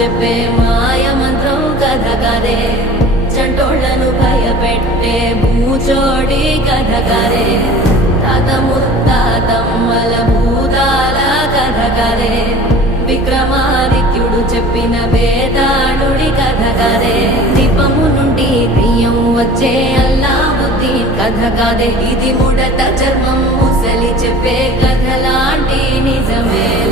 చెప్పే మాయ మంత్రం కథ కదే, చంటోళ్లను భయపెట్టే భూచోడి కథ కదే, తాత ముత్తాతమ్మల భూతాల కథ కదే, విక్రమాదిత్యుడు చెప్పిన వేదాళుడి కథ కదే, దీపము నుండి బియ్యం వచ్చే అల్లావుద్దీన్ కథ కదే, ఇది ముడత చర్మం ముసలి చెప్పే కథ లాంటి నిజమే.